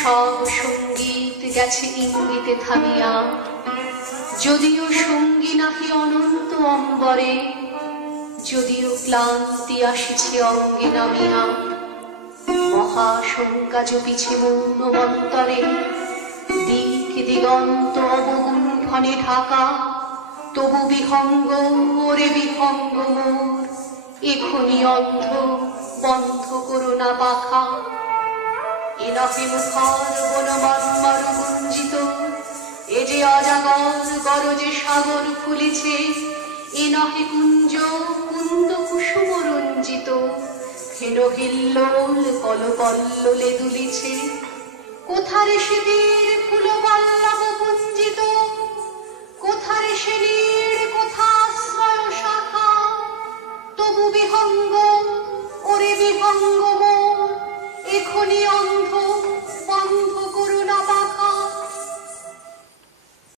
সব সঙ্গীত গেছে ইঙ্গিতে থামিয়া, যদিও সঙ্গী নাহি অনন্ত অম্বরে, যদিও ক্লান্তি আসিছে অঙ্গে নামিয়া। মহাশঙ্কা জপিছে মৌন মন্তরে, দিক দিগন্ত অবগুণ্ঠনে ঢাকা। তবু বিহঙ্গ ওরে বিহঙ্গ মোর, এখনি অন্ধ বন্ধ করো না পাখা। এ নহে মুখর বনমন্মর গুঞ্জিত, এ যে অজাগর গরজে সাগর ফুলিছে। এ নহে কুঞ্জ কুন্দ কুসুম রঞ্জিত, হেন হিল্লোল কলকল্লোলে দুলিছে। কোথারে সেদের ফুল পল্লব পুঞ্জিত, কোথারে সেনের কোথাশ্রয় শাখা। তবু বিহঙ্গ ওরে বিহঙ্গ মোর, এখনি অন্ধ বন্ধ